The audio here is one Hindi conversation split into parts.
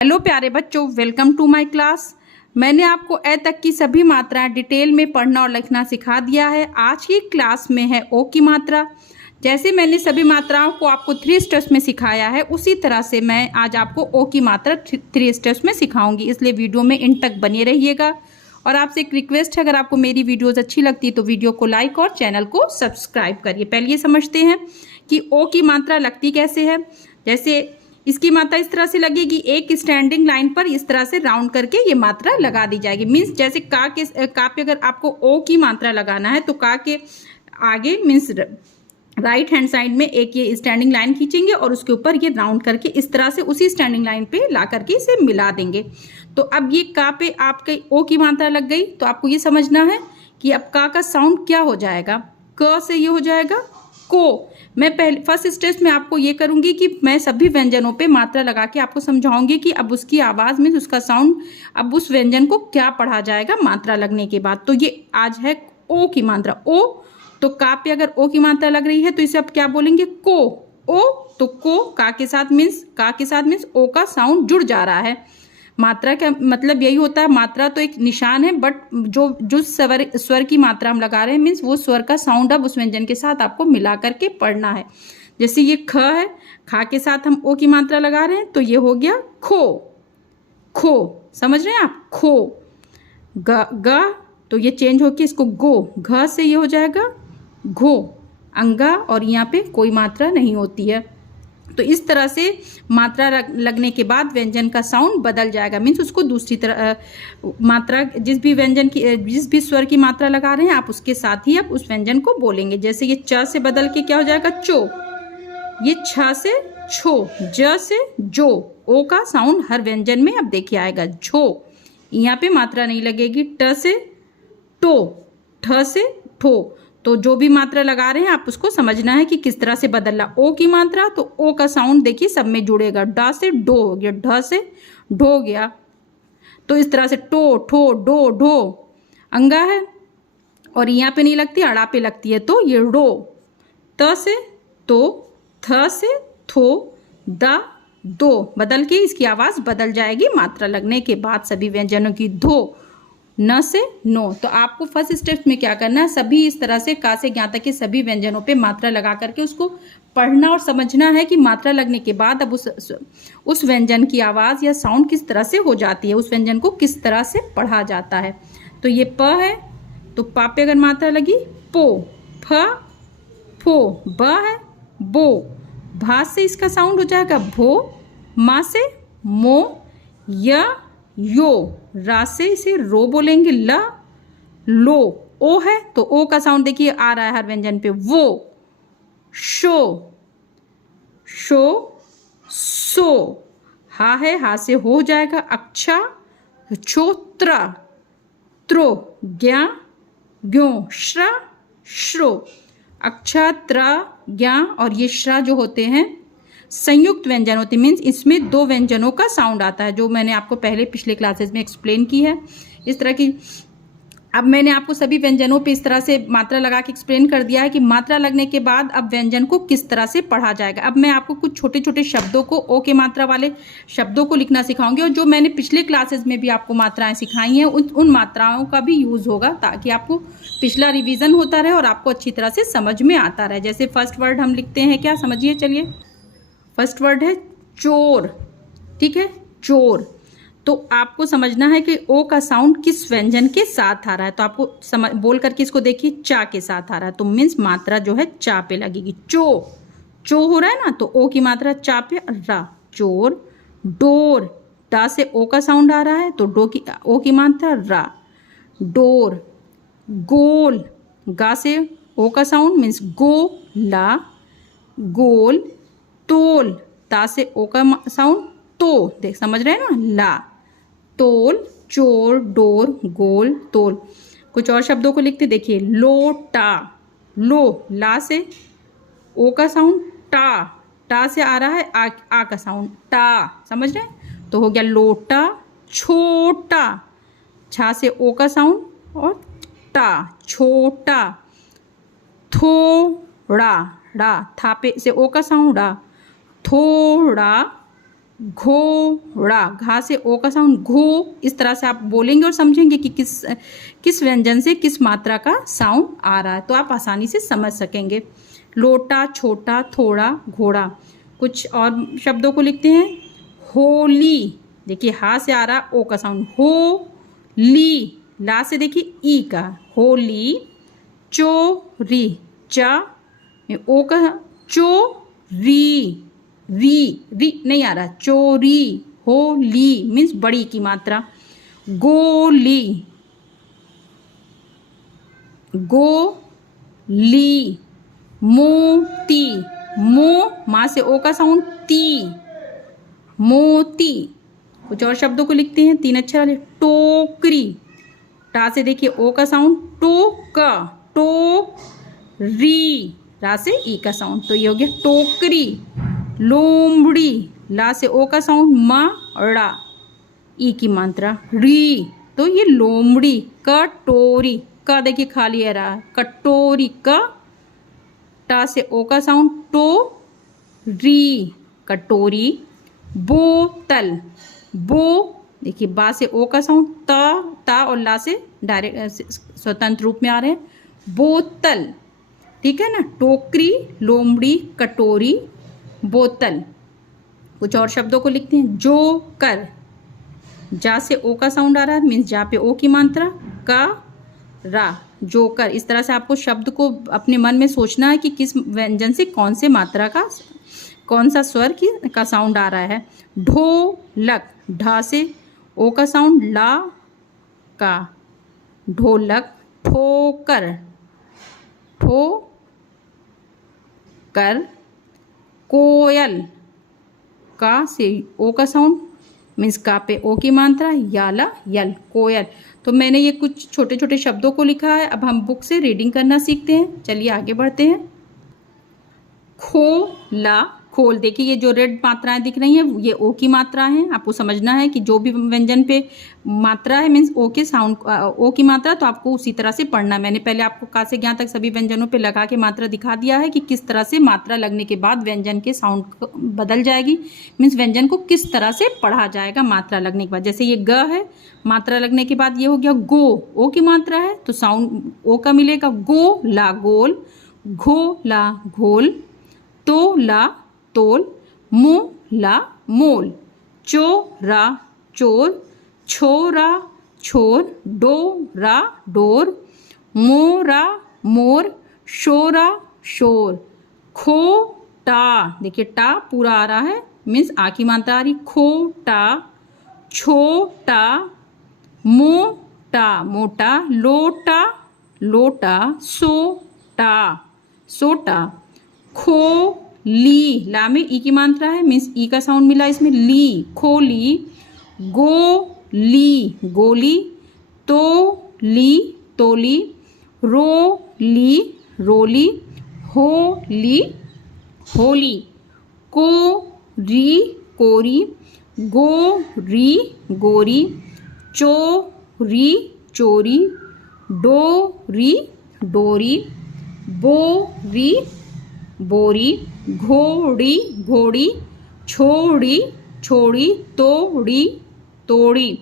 हेलो प्यारे बच्चों, वेलकम टू माय क्लास। मैंने आपको ए तक की सभी मात्राएं डिटेल में पढ़ना और लिखना सिखा दिया है। आज की क्लास में है ओ की मात्रा। जैसे मैंने सभी मात्राओं को आपको 3 स्टेप्स में सिखाया है, उसी तरह से मैं आज आपको ओ की मात्रा 3 स्टेप्स में सिखाऊंगी, इसलिए वीडियो में इन तक बने रहिएगा। और आपसे एक रिक्वेस्ट है, अगर आपको मेरी वीडियोज़ अच्छी लगती है तो वीडियो को लाइक और चैनल को सब्सक्राइब करिए। पहले ये समझते हैं कि ओ की मात्रा लगती कैसे है। जैसे इसकी मात्रा इस तरह से लगेगी, एक स्टैंडिंग लाइन पर इस तरह से राउंड करके ये मात्रा लगा दी जाएगी। मीन्स जैसे का पे अगर आपको ओ की मात्रा लगाना है तो का के आगे मीन्स राइट हैंड साइड में एक ये स्टैंडिंग लाइन खींचेंगे और उसके ऊपर ये राउंड करके इस तरह से उसी स्टैंडिंग लाइन पे ला करके इसे मिला देंगे। तो अब ये का पे आपके ओ की मात्रा लग गई, तो आपको ये समझना है कि अब का साउंड क्या हो जाएगा। क से ये हो जाएगा को। मैं पहले फर्स्ट स्टेज में आपको ये करूंगी कि मैं सभी व्यंजनों पे मात्रा लगा के आपको समझाऊंगी कि अब उसकी आवाज़ में उसका साउंड, अब उस व्यंजन को क्या पढ़ा जाएगा मात्रा लगने के बाद। तो ये आज है ओ की मात्रा। ओ तो का पे अगर ओ की मात्रा लग रही है तो इसे अब क्या बोलेंगे, को। ओ तो को का के साथ मीन्स ओ का साउंड जुड़ जा रहा है। मात्रा का मतलब यही होता है, मात्रा तो एक निशान है, बट जो स्वर की मात्रा हम लगा रहे हैं मीन्स वो स्वर का साउंड अब उस व्यंजन के साथ आपको मिला करके पढ़ना है। जैसे ये ख है, खा के साथ हम ओ की मात्रा लगा रहे हैं तो ये हो गया खो। खो समझ रहे हैं आप, खो। ग तो ये चेंज होके इसको गो। घ से ये हो जाएगा घो, अंगा, और यहाँ पे कोई मात्रा नहीं होती है। तो इस तरह से मात्रा लगने के बाद व्यंजन का साउंड बदल जाएगा। मीन्स उसको दूसरी तरह मात्रा, जिस भी स्वर की मात्रा लगा रहे हैं आप उसके साथ ही आप उस व्यंजन को बोलेंगे। जैसे ये च से बदल के क्या हो जाएगा चो, ये छ से छो, ज से जो। ओ का साउंड हर व्यंजन में अब देखिए आएगा झो, यहाँ पे मात्रा नहीं लगेगी। ट से टो, ठ से ठो। तो जो भी मात्रा लगा रहे हैं आप उसको समझना है कि किस तरह से बदलना। ओ की मात्रा तो ओ का साउंड देखिए सब में जुड़ेगा। डा से डो हो गया, ढ से ढो हो गया, तो इस तरह से टो, ठो, डो, ढो। अंगा है और यहाँ पे नहीं लगती, अड़ा पे लगती है तो ये रो। त से तो, थ से थो, दा दो। बदल के इसकी आवाज़ बदल जाएगी मात्रा लगने के बाद सभी व्यंजनों की। धो, न से नो। तो आपको फर्स्ट स्टेप में क्या करना है, सभी इस तरह से का से ज्ञा तक के सभी व्यंजनों पे मात्रा लगा करके उसको पढ़ना और समझना है कि मात्रा लगने के बाद अब उस व्यंजन की आवाज़ या साउंड किस तरह से हो जाती है, उस व्यंजन को किस तरह से पढ़ा जाता है। तो ये प है तो पा पे अगर मात्रा लगी पो, फ फो, ब है बो, भा से इसका साउंड हो जाएगा भो, मा से मो, य यो, रा से इसे रो बोलेंगे, ल लो। ओ है तो ओ का साउंड देखिए आ रहा है हर व्यंजन पे, वो, शो, शो, सो। हा है, हा से हो जाएगा अक्षा, छो, त्रा, त्रो, ज्ञा, ग्यो, श्रा, श्रो। अक्षा, त्रा, ज्ञा और ये श्रा जो होते हैं संयुक्त व्यंजन होते हैं। मीन्स इसमें दो व्यंजनों का साउंड आता है, जो मैंने आपको पहले पिछले क्लासेस में एक्सप्लेन की है इस तरह की। अब मैंने आपको सभी व्यंजनों पे इस तरह से मात्रा लगा के एक्सप्लेन कर दिया है कि मात्रा लगने के बाद अब व्यंजन को किस तरह से पढ़ा जाएगा। अब मैं आपको कुछ छोटे छोटे शब्दों को, ओ के मात्रा वाले शब्दों को लिखना सिखाऊंगी, और जो मैंने पिछले क्लासेस में भी आपको मात्राएं सिखाई हैं उन मात्राओं का भी यूज़ होगा, ताकि आपको पिछला रिविज़न होता रहे और आपको अच्छी तरह से समझ में आता रहे। जैसे फर्स्ट वर्ड हम लिखते हैं, क्या समझिए, चलिए। फर्स्ट वर्ड है चोर, ठीक है, चोर। तो आपको समझना है कि ओ का साउंड किस व्यंजन के साथ आ रहा है। तो आपको बोल करके इसको देखिए, चा के साथ आ रहा है, तो मीन्स मात्रा जो है चा पे लगेगी। चो, चो हो रहा है ना, तो ओ की मात्रा चा पे, रा, चोर। डोर, डा से ओ का साउंड आ रहा है तो ओ की मात्रा रा, डोर। गोल, गा से ओ का साउंड मीन्स गो, ला, गोल। तोल, ता से ओ का साउंड तो, देख समझ रहे हैं ना, ला, तोल। चोर, डोर, गोल, तोल। कुछ और शब्दों को लिखते देखिए, लोटा, लो, ला से ओ का साउंड, टा से आ रहा है आ का साउंड, टा, समझ रहे हैं, तो हो गया लोटा। छोटा, छा से ओ का साउंड और टा, छोटा। थोड़ा, ड़ा, था पे से ओ का साउंड, ड़ा, थोड़ा। घोड़ा, घा से ओ का साउंड घो, इस तरह से आप बोलेंगे और समझेंगे कि किस व्यंजन से किस मात्रा का साउंड आ रहा है, तो आप आसानी से समझ सकेंगे। लोटा, छोटा, थोड़ा, घोड़ा। कुछ और शब्दों को लिखते हैं। होली, देखिए हा से आ रहा ओ का साउंड हो ली, ला से देखिए ई का होली। चोरी, चा ओ का चोरी, री नहीं आ रहा, चोरी। होली मीन्स बड़ी की मात्रा। गोली, गोली। मोती, माँ से ओ का साउंड ती, मोती। कुछ और शब्दों को लिखते हैं 3 अक्षर वाले। टोकरी, टा से देखिए ओ का साउंड टोका, री, रा से ई का साउंड, तो ये हो गया टोकरी। लोमड़ी, ला से ओ का साउंड मा, ड़ा, ई की मात्रा री, तो ये लोमड़ी। कटोरी, का देखिए खाली है रहा, कटोरी का। टा से ओ का साउंड टो, री, कटोरी। बोतल, बो देखिए बा से ओ का साउंड ता और ला से डायरेक्ट स्वतंत्र रूप में आ रहे हैं। बोतल, ठीक है ना। टोकरी, लोमड़ी, कटोरी, बोतल। कुछ और शब्दों को लिखते हैं। जोकर, जा से ओ का साउंड आ रहा है, मीन्स जा पे ओ की मात्रा, का, रा, जोकर। इस तरह से आपको शब्द को अपने मन में सोचना है कि किस व्यंजन से कौन से मात्रा का, कौन सा स्वर का साउंड आ रहा है। ढोलक, ढा से ओ का साउंड ला, का, ढोलक। ठोकर, ठोकर। कोयल, का से ओ का साउंड, मीन्स का पे ओ की मात्रा, याला, यल, कोयल। तो मैंने ये कुछ छोटे छोटे शब्दों को लिखा है। अब हम बुक से रीडिंग करना सीखते हैं। चलिए आगे बढ़ते हैं। खोला, खोल, देखिए ये जो रेड मात्राएं दिख रही हैं ये ओ की मात्रा है। आपको समझना है कि जो भी व्यंजन पे मात्रा है मीन्स ओ के साउंड, ओ की मात्रा, तो आपको उसी तरह से पढ़ना है। मैंने पहले आपको का से ज्ञा तक सभी व्यंजनों पे लगा के मात्रा दिखा दिया है कि किस तरह से मात्रा लगने के बाद व्यंजन के साउंड बदल जाएगी, मीन्स व्यंजन को किस तरह से पढ़ा जाएगा मात्रा लगने के बाद। जैसे ये ग है, मात्रा लगने के बाद ये हो गया गो, ओ की मात्रा है तो साउंड ओ का मिलेगा। गो ला, गोल। घो ला, घोल। तो ला, तोल। मो ला, मोल। चोरा, चोर। छोरा, छोर। डोरा, डोर। मोरा, मोर। शोरा, शोर। खोटा, देखिए टा पूरा आ रहा है, मीन्स आ की मात्रा आ रही। खोटा। छोटा। मोटा, मोटा। लोटा, लोटा। सोटा, सोटा। खोली, ला में ई की मात्रा है, मीन्स ई का साउंड मिला इसमें, ली, खोली। गोली, गोली। तोली, तोली। रोली, रोली। होली, होली। कोरी, कोरी। गोरी, गोरी। चोरी, चोरी। डोरी, डोरी। बोरी, बोरी। घोड़ी, घोड़ी। छोड़ी, छोड़ी। तोड़ी, तोड़ी।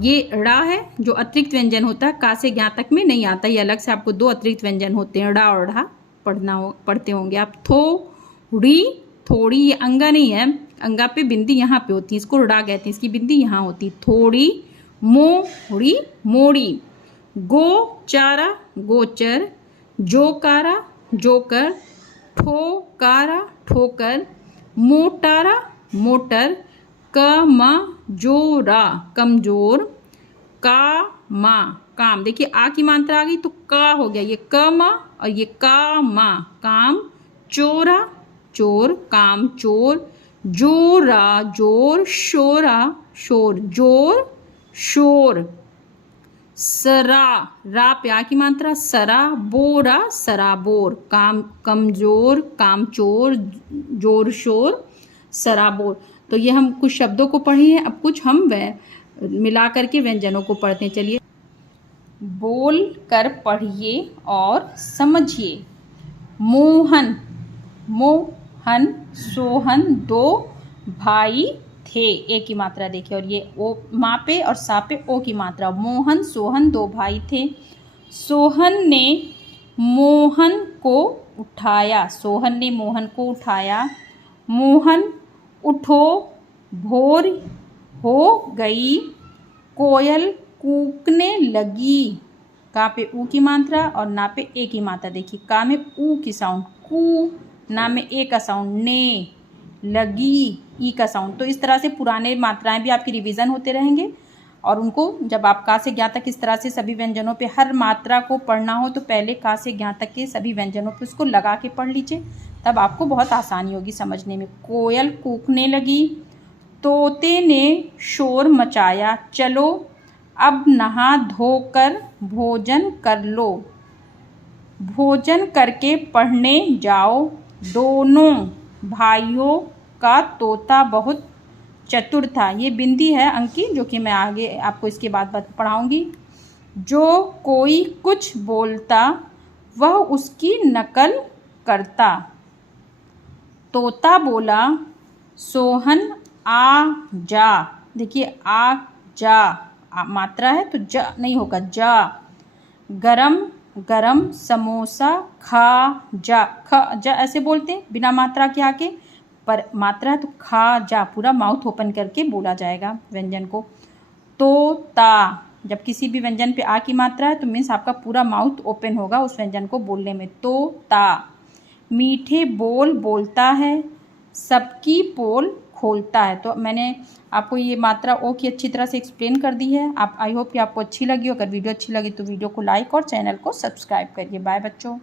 ये ड़ा है जो अतिरिक्त व्यंजन होता है, का से ज्ञा तक में नहीं आता, ये अलग से आपको 2 अतिरिक्त व्यंजन होते हैं, ड़ा और ढा पढ़ते होंगे आप। थोड़ी, थोड़ी, ये अंगा नहीं है, अंगा पे बिंदी यहाँ पे होती है, इसको ड़ा कहते हैं, इसकी बिंदी यहाँ होती। थोड़ी। मोड़ी, मोड़ी। गोचारा, गोचर। जोकारा, जोकर। ठोकारा, ठोकर। मोटारा, मोटर। कमजोरा, कमजोर। कामा, काम, देखिए आ की मात्रा आ गई तो का हो गया, ये कमा और ये कामा, काम। चोरा, चोर। काम चोर। जोरा, जोर। शोरा, शोर। जोर, शोर। सरा, रा पे आ की मात्रा, सरा। बोरा, सराबोर। काम कमजोर, कामचोर। जोर शोर, सराबोर। तो ये हम कुछ शब्दों को पढ़े हैं, अब कुछ हम मिला करके व्यंजनों को पढ़ते हैं। चलिए बोल कर पढ़िए और समझिए। मोहन, मोहन। सोहन, 2 भाई थे, ए की मात्रा देखिए, और ये ओ माँ पे और सा पे ओ की मात्रा। मोहन सोहन दो भाई थे। सोहन ने मोहन को उठाया, सोहन ने मोहन को उठाया। मोहन उठो, भोर हो गई, कोयल कूकने लगी। का पे ऊ की मात्रा और ना पे ए की मात्रा देखिए, का में ऊ की साउंड कू, ना में ए का साउंड ने, लगी ई का साउंड। तो इस तरह से पुराने मात्राएं भी आपकी रिवीजन होते रहेंगे, और उनको जब आप का से ज्ञा तक इस तरह से सभी व्यंजनों पे हर मात्रा को पढ़ना हो तो पहले का से ज्ञा तक के सभी व्यंजनों पे उसको लगा के पढ़ लीजिए, तब आपको बहुत आसानी होगी समझने में। कोयल कूकने लगी, तोते ने शोर मचाया, चलो अब नहा धोकर भोजन कर लो, भोजन करके पढ़ने जाओ। दोनों भाइयों का तोता बहुत चतुर था। ये बिंदी है अंक की, जो कि मैं आगे आपको इसके बाद पढ़ाऊंगी। जो कोई कुछ बोलता वह उसकी नकल करता। तोता बोला, सोहन आ जा। देखिए आ जा मात्रा है तो जा नहीं होगा, जा। गरम गरम समोसा खा जा, ख जा ऐसे बोलते हैं बिना मात्रा के आके, पर मात्रा है तो खा जा, पूरा माउथ ओपन करके बोला जाएगा व्यंजन को। तोता, जब किसी भी व्यंजन पे आ की मात्रा है तो मीन्स आपका पूरा माउथ ओपन होगा उस व्यंजन को बोलने में। तोता मीठे बोल बोलता है, सबकी पोल खोलता है। तो मैंने आपको ये मात्रा ओ की अच्छी तरह से एक्सप्लेन कर दी है। आप आई होप कि आपको अच्छी लगी हो। अगर वीडियो अच्छी लगी तो वीडियो को लाइक और चैनल को सब्सक्राइब करिए। बाय बच्चों।